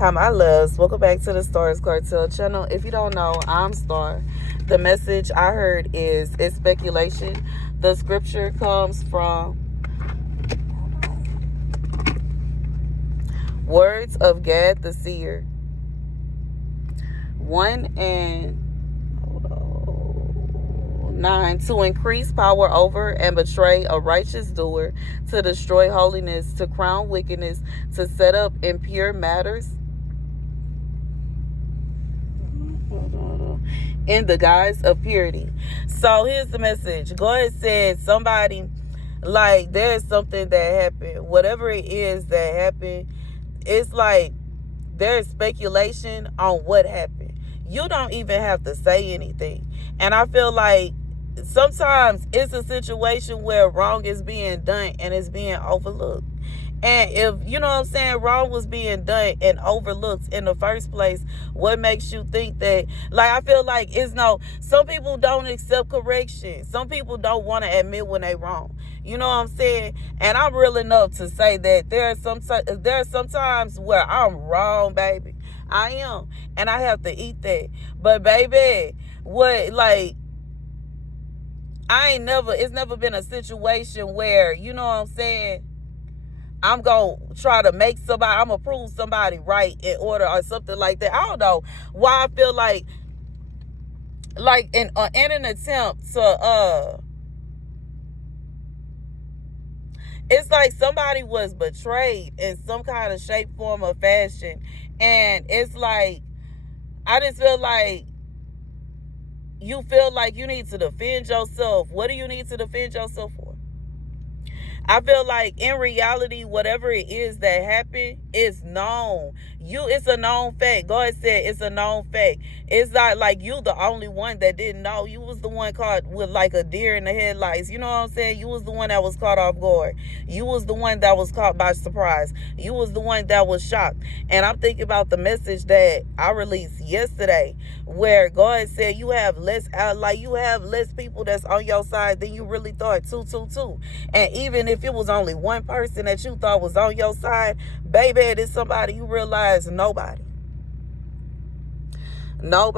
Hi, my loves. Welcome back to the Starscartel channel. If you don't know, I'm Star. The message I heard is it's speculation. The scripture comes from Words of Gad the Seer 1:9. To increase power over and betray a righteous doer, to destroy holiness, to crown wickedness, to set up impure matters in the guise of purity. So here's the message. God said somebody, like, there's something that happened. Whatever it is that happened, it's like there's speculation on what happened. You don't even have to say anything. And I feel like sometimes it's a situation where wrong is being done and it's being overlooked. And if, you know what I'm saying, wrong was being done and overlooked in the first place, what makes you think that, like, I feel like some people don't accept correction. Some people don't want to admit when they wrong. You know what I'm saying? And I'm real enough to say that there are some times where I'm wrong, baby. I am. And I have to eat that. But, baby, it's never been a situation where, you know what I'm saying, I'm going to try to make somebody, I'm going to prove somebody right in order or something like that. I don't know why I feel like in an attempt to, it's like somebody was betrayed in some kind of shape, form, or fashion. And it's like, I just feel like you feel like you need to defend yourself. What do you need to defend yourself for? I feel like in reality, whatever it is that happened is known. It's a known fact. God said it's a known fact. It's not like you the only one that didn't know. You was the one caught with like a deer in the headlights. You know what I'm saying? You was the one that was caught off guard. You was the one that was caught by surprise. You was the one that was shocked. And I'm thinking about the message that I released yesterday, where God said you have less people that's on your side than you really thought. Two. And even if it was only one person that you thought was on your side, baby, it is somebody you realize nobody. You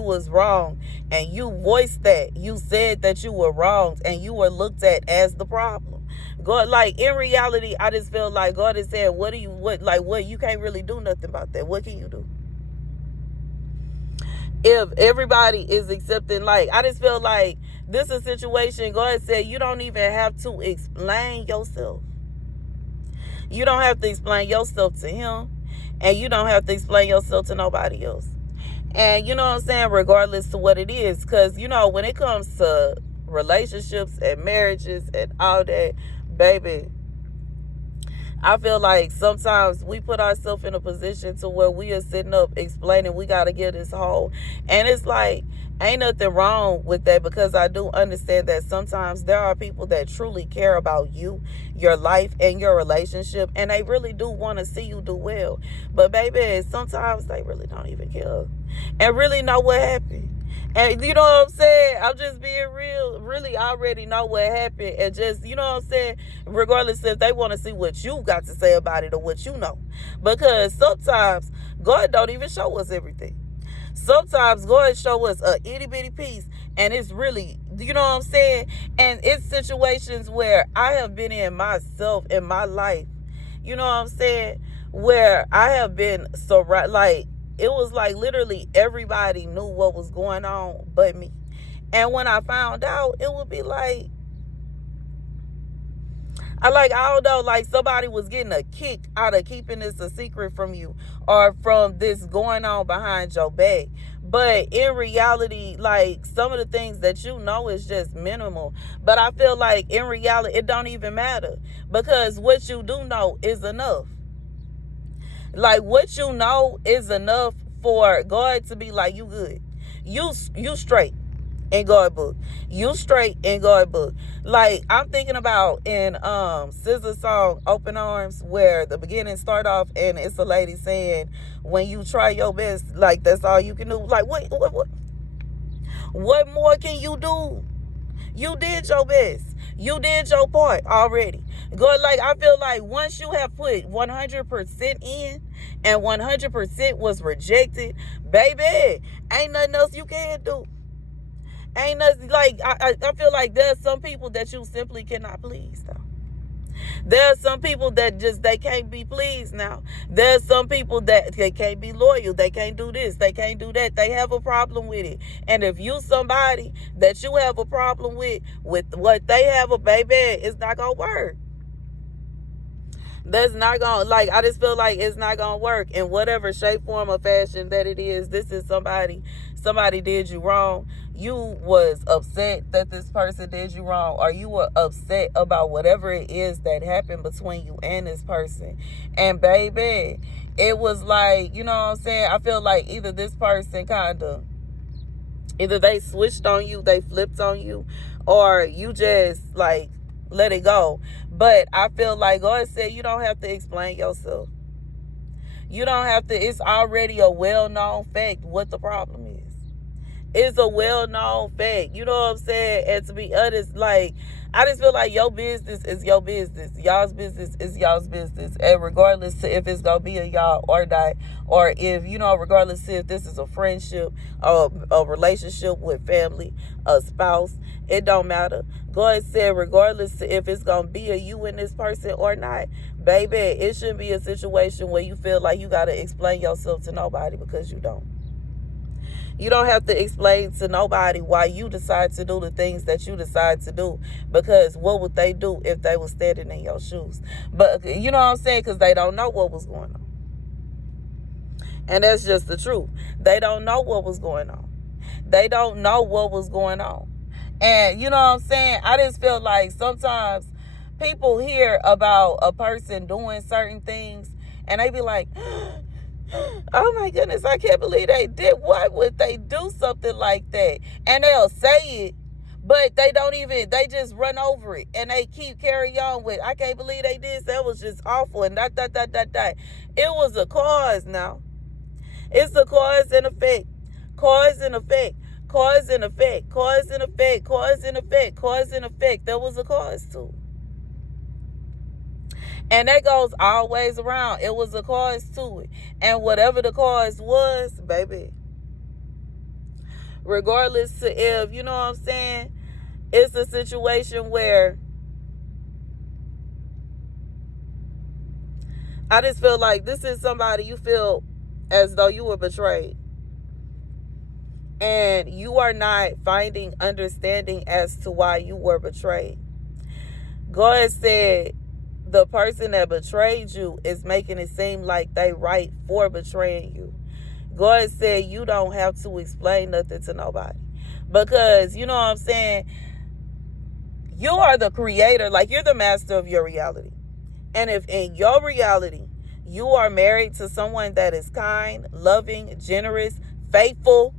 was wrong, and you voiced that. You said that you were wrong, and you were looked at as the problem. God, like, in reality, I just feel like God is saying, what you can't really do nothing about that. What can you do? If everybody is accepting, like, I just feel like this is a situation, God said you don't even have to explain yourself. You don't have to explain yourself to him, and you don't have to explain yourself to nobody else. And you know what I'm saying, regardless to what it is, because, you know, when it comes to relationships and marriages and all that, baby, I feel like sometimes we put ourselves in a position to where we are sitting up explaining we got to get this whole. And it's like, ain't nothing wrong with that, because I do understand that sometimes there are people that truly care about you, your life, and your relationship, and they really do want to see you do well. But baby, sometimes they really don't even care and really know what happened. And you know what I'm saying? I'm just being real. Really already know what happened. And just, you know what I'm saying? Regardless if they want to see what you got to say about it or what you know. Because sometimes God don't even show us everything. Sometimes God show us a itty bitty piece. And it's really, you know what I'm saying? And it's situations where I have been in myself in my life. You know what I'm saying? Where I have been so right, like, it was like literally everybody knew what was going on but me. And when I found out, it would be like, I don't know, like somebody was getting a kick out of keeping this a secret from you or from this going on behind your back. But in reality, like, some of the things that you know is just minimal. But I feel like in reality, it don't even matter, because what you do know is enough. Like, what you know is enough for God to be like, you good. You straight in God book. You straight in God book. Like, I'm thinking about in SZA's song Open Arms, where the beginning start off and it's a lady saying, when you try your best, like, that's all you can do. Like, what more can you do? You did your best. You did your part already. Like, I feel like once you have put 100% in and 100% was rejected, baby, ain't nothing else you can do. Ain't nothing, like, I feel like there's some people that you simply cannot please, though. There's some people that just, they can't be pleased now. There's some people that they can't be loyal. They can't do this. They can't do that. They have a problem with it. And if you somebody that you have a problem with what they have, a baby, it's not going to work. That's not going to, like, I just feel like it's not going to work in whatever shape, form, or fashion that it is. This is somebody did you wrong. You was upset that this person did you wrong, or you were upset about whatever it is that happened between you and this person. And baby, it was like, you know what I'm saying? I feel like either this person either they switched on you, they flipped on you, or you just like let it go. But I feel like God said you don't have to explain yourself. You don't have to. It's already a well-known fact what the problem is. It's a well-known fact. You know what I'm saying? And to be honest, like, I just feel like your business is your business. Y'all's business is y'all's business. And regardless to if it's going to be a y'all or not, or if, regardless to if this is a friendship, a relationship with family, a spouse, it don't matter. God said regardless to if it's going to be a you and this person or not, baby, it shouldn't be a situation where you feel like you got to explain yourself to nobody, because you don't. You don't have to explain to nobody why you decide to do the things that you decide to do, because what would they do if they were standing in your shoes? But you know what I'm saying? Because they don't know what was going on. And that's just the truth. They don't know what was going on. They don't know what was going on. And you know what I'm saying? I just feel like sometimes people hear about a person doing certain things and they be like, oh my goodness, I can't believe they did. Why would they do something like that? And they'll say it, but they just run over it. And they keep carrying on with, I can't believe they did. That was just awful. And that. It was a cause now. It's a cause and effect. Cause and effect. Cause and effect. Cause and effect. Cause and effect. Cause and effect. There was a cause to it. And that goes always around. It was a cause to it. And whatever the cause was, baby, regardless to if, you know what I'm saying, it's a situation where I just feel like this is somebody you feel as though you were betrayed. And you are not finding understanding as to why you were betrayed. God said, the person that betrayed you is making it seem like they right for betraying you. God said you don't have to explain nothing to nobody. Because, you know what I'm saying, you are the creator, like you're the master of your reality. And if in your reality, you are married to someone that is kind, loving, generous, faithful,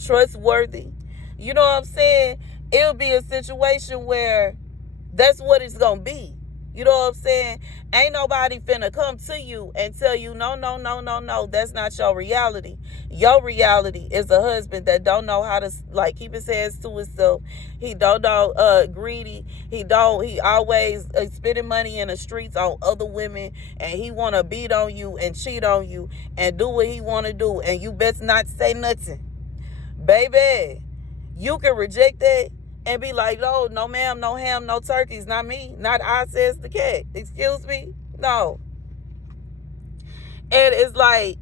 trustworthy, you know what I'm saying, it'll be a situation where that's what it's going to be. You know what I'm saying? Ain't nobody finna come to you and tell you, no, that's not your reality. Your reality is a husband that don't know how to, like, keep his hands to himself. He don't know, greedy. He always spending money in the streets on other women, and he want to beat on you and cheat on you and do what he want to do, and you best not say nothing. Baby, you can reject that and be like, no ma'am, no ham, no turkeys, not me, not I, says the cat. Excuse me? No. And it's like,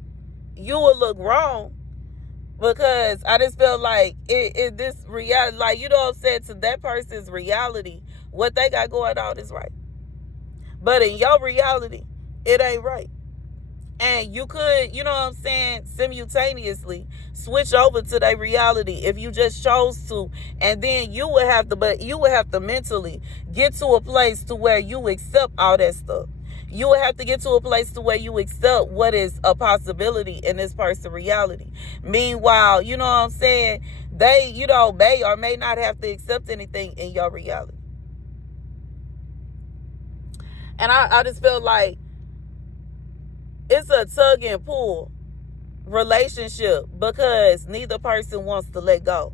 you will look wrong, because I just feel like this reality, like, you know what I'm saying, to that person's reality, what they got going on is right. But in your reality, it ain't right. And you could, you know what I'm saying, simultaneously switch over to their reality if you just chose to. And then you would have to mentally get to a place to where you accept all that stuff. You would have to get to a place to where you accept what is a possibility in this person's reality. Meanwhile, you know what I'm saying, they, may or may not have to accept anything in your reality. And I just feel like it's a tug and pull relationship, because neither person wants to let go.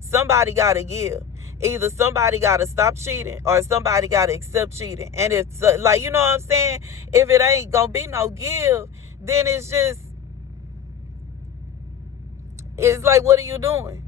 Somebody got to give. Either somebody got to stop cheating or somebody got to accept cheating. And it's like, you know what I'm saying? If it ain't going to be no give, then it's like, what are you doing?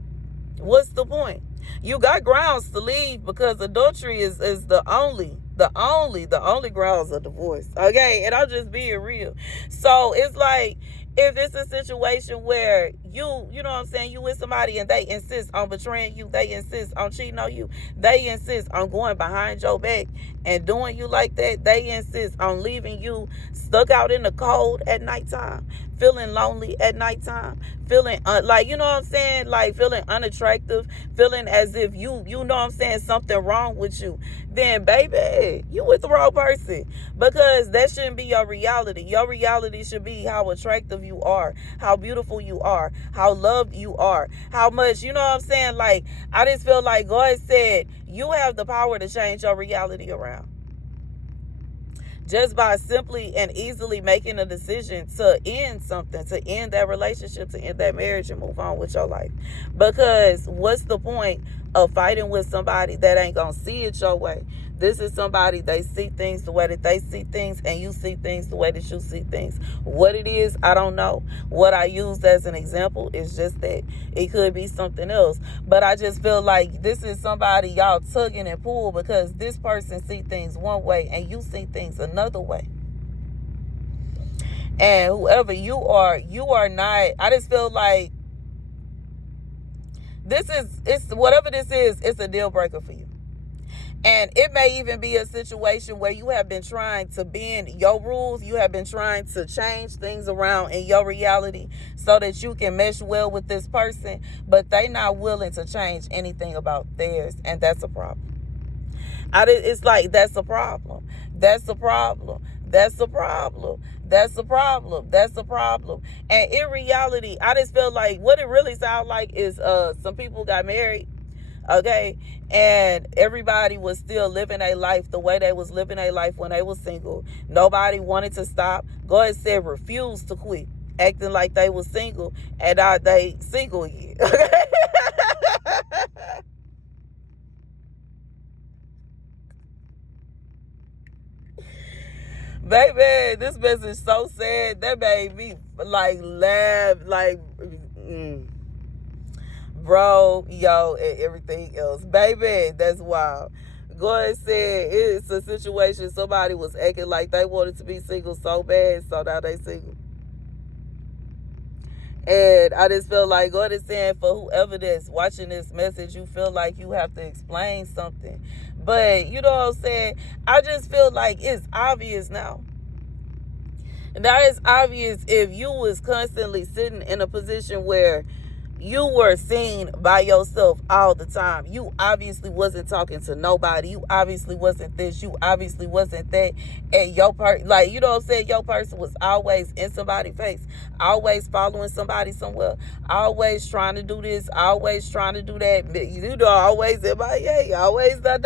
What's the point? You got grounds to leave, because adultery is the only grounds of divorce. Okay? And I'm just being real. So it's like, if it's a situation where you know what I'm saying, you with somebody and they insist on betraying you, they insist on cheating on you, they insist on going behind your back and doing you like that, they insist on leaving you stuck out in the cold at nighttime, feeling lonely at nighttime, feeling like, you know what I'm saying, like feeling unattractive, feeling as if you know what I'm saying, something wrong with you, then baby, you with the wrong person, because that shouldn't be your reality. Your reality should be how attractive you are, how beautiful you are, how loved you are, how much, you know what I'm saying, like, I just feel like God said you have the power to change your reality around, just by simply and easily making a decision to end something, to end that relationship, to end that marriage and move on with your life. Because what's the point of fighting with somebody that ain't gonna see it your way? This is somebody, they see things the way that they see things, and you see things the way that you see things. What it is, I don't know. What I used as an example is just that. It could be something else. But I just feel like this is somebody y'all tugging and pull, because this person see things one way and you see things another way. And whoever you are not, I just feel like it's whatever this is, it's a deal breaker for you. And it may even be a situation where you have been trying to bend your rules. You have been trying to change things around in your reality so that you can mesh well with this person. But they not willing to change anything about theirs. And that's a problem. It's like, that's a problem. That's a problem. That's a problem. That's a problem. That's a problem. And in reality, I just feel like what it really sounds like is some people got married. Okay, and everybody was still living their life the way they was living their life when they was single. Nobody wanted to stop. God said refuse to quit, acting like they was single, and they single again. Baby, this message so sad. That made me like laugh, like bro, yo, and everything else. Baby, that's wild. God said it's a situation, somebody was acting like they wanted to be single so bad, so now they single. And I just feel like God is saying, for whoever that's watching this message, you feel like you have to explain something. But you know what I'm saying? I just feel like it's obvious now. Now it's obvious if you was constantly sitting in a position where you were seen by yourself all the time. You obviously wasn't talking to nobody. You obviously wasn't this. You obviously wasn't that. And your like, you know what I'm saying? Your person was always in somebody's face, always following somebody somewhere, always trying to do this, always trying to do that. You know, always in my always da.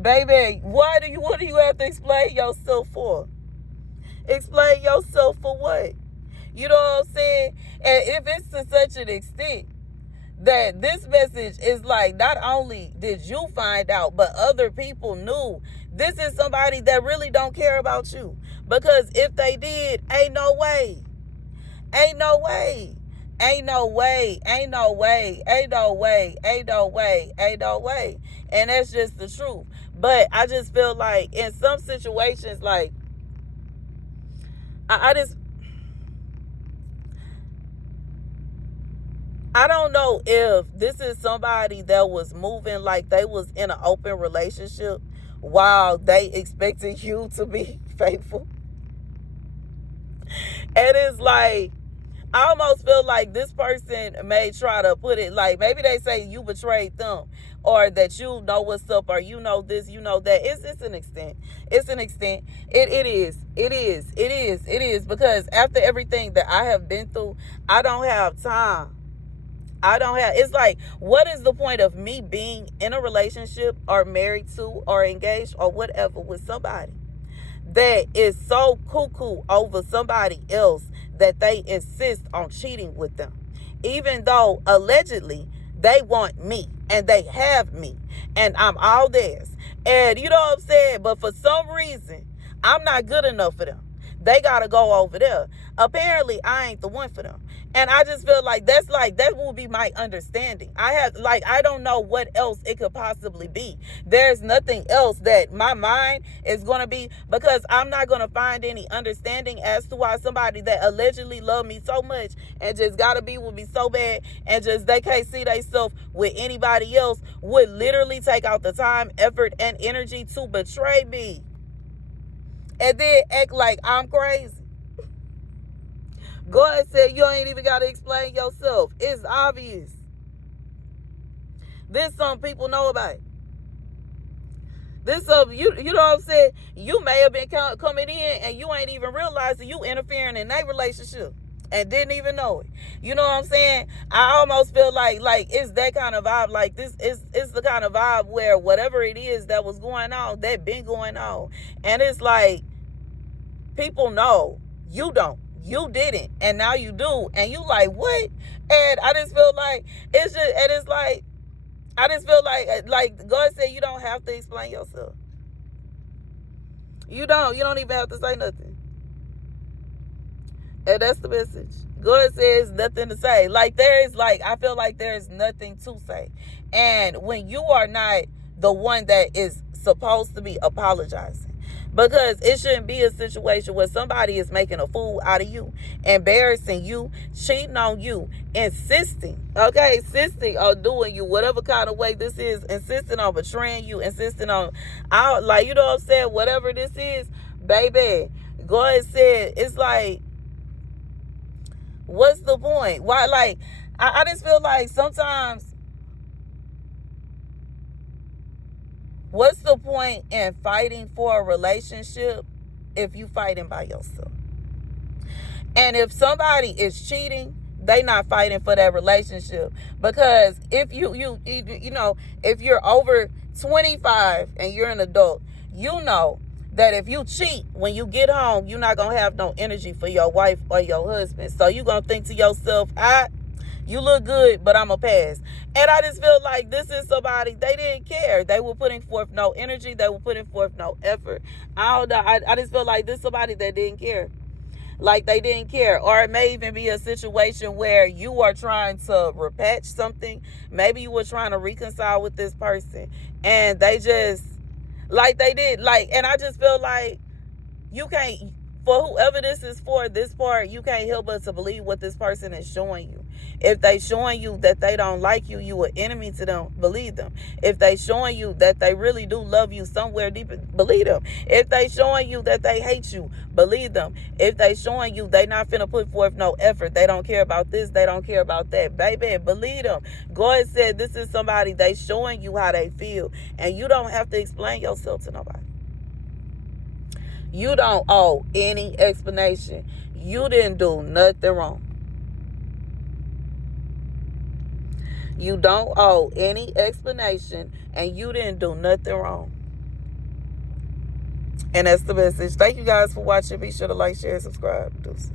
Baby, what do you have to explain yourself for? Explain yourself for what? You know what I'm saying? And if it's to such an extent that this message is like, not only did you find out, but other people knew, this is somebody that really don't care about you. Because if they did, ain't no way. Ain't no way. Ain't no way. Ain't no way. Ain't no way. Ain't no way. Ain't no way. And that's just the truth. But I just feel like in some situations, like, I don't know if this is somebody that was moving like they was in an open relationship while they expected you to be faithful. And it's like, I almost feel like this person may try to put it like, maybe they say you betrayed them, or that you know what's up, or you know this, you know that. It's an extent. It's an extent. It is. Because after everything that I have been through, I don't have time. It's like, what is the point of me being in a relationship or married to or engaged or whatever with somebody that is so cuckoo over somebody else that they insist on cheating with them, even though allegedly they want me. and they have me and I'm all theirs. And you know what I'm saying? But for some reason, I'm not good enough for them. They got to go over there. Apparently, I ain't the one for them. And I just feel like that will be my understanding. I don't know what else it could possibly be. There's nothing else that my mind is going to be, because I'm not going to find any understanding as to why somebody that allegedly loved me so much and just got to be with me so bad and just they can't see themselves with anybody else would literally take out the time, effort, and energy to betray me and then act like I'm crazy. God said you ain't even got to explain yourself. It's obvious. This some people know about it. This some, you know what I'm saying? You may have been coming in and you ain't even realizing you interfering in their relationship and didn't even know it. You know what I'm saying? I almost feel like it's that kind of vibe. Like this is it's the kind of vibe where whatever it is that was going on, that been going on. And it's like people know, you don't. You didn't, and now you do, and you like, what? And I just feel like it's just, and it's like, I just feel like God said you don't have to explain yourself. You don't even have to say nothing. And that's the message. God says nothing to say. I feel like there's nothing to say. And when you are not the one that is supposed to be apologizing, because it shouldn't be a situation where somebody is making a fool out of you, embarrassing you, cheating on you, insisting on doing you whatever kind of way this is, insisting on betraying you, insisting on, you know what I'm saying, whatever this is, baby. God said, it's like, what's the point? Why? Like, I just feel like sometimes, what's the point in fighting for a relationship if you fighting by yourself? And if somebody is cheating, they not fighting for that relationship. Because if you know, if you're over 25 and you're an adult, you know that if you cheat, when you get home, you're not going to have no energy for your wife or your husband. So you're going to think to yourself, you look good, but I'm a pass. And I just feel like this is somebody, they didn't care. They were putting forth no energy. They were putting forth no effort. I don't know. I just feel like this is somebody that didn't care. Like they didn't care. Or it may even be a situation where you are trying to repatch something. Maybe you were trying to reconcile with this person. And they just, and I just feel like you can't, for whoever this is for, this part, you can't help but to believe what this person is showing you. If they showing you that they don't like you, you an enemy to them, believe them. If they showing you that they really do love you somewhere deep, believe them. If they showing you that they hate you, believe them. If they showing you they not finna put forth no effort, they don't care about this, they don't care about that, baby, believe them. God said this is somebody, they showing you how they feel, and you don't have to explain yourself to nobody. You don't owe any explanation. You didn't do nothing wrong. You don't owe any explanation, and you didn't do nothing wrong. And that's the message. Thank you guys for watching. Be sure to like, share, and subscribe. Deuces.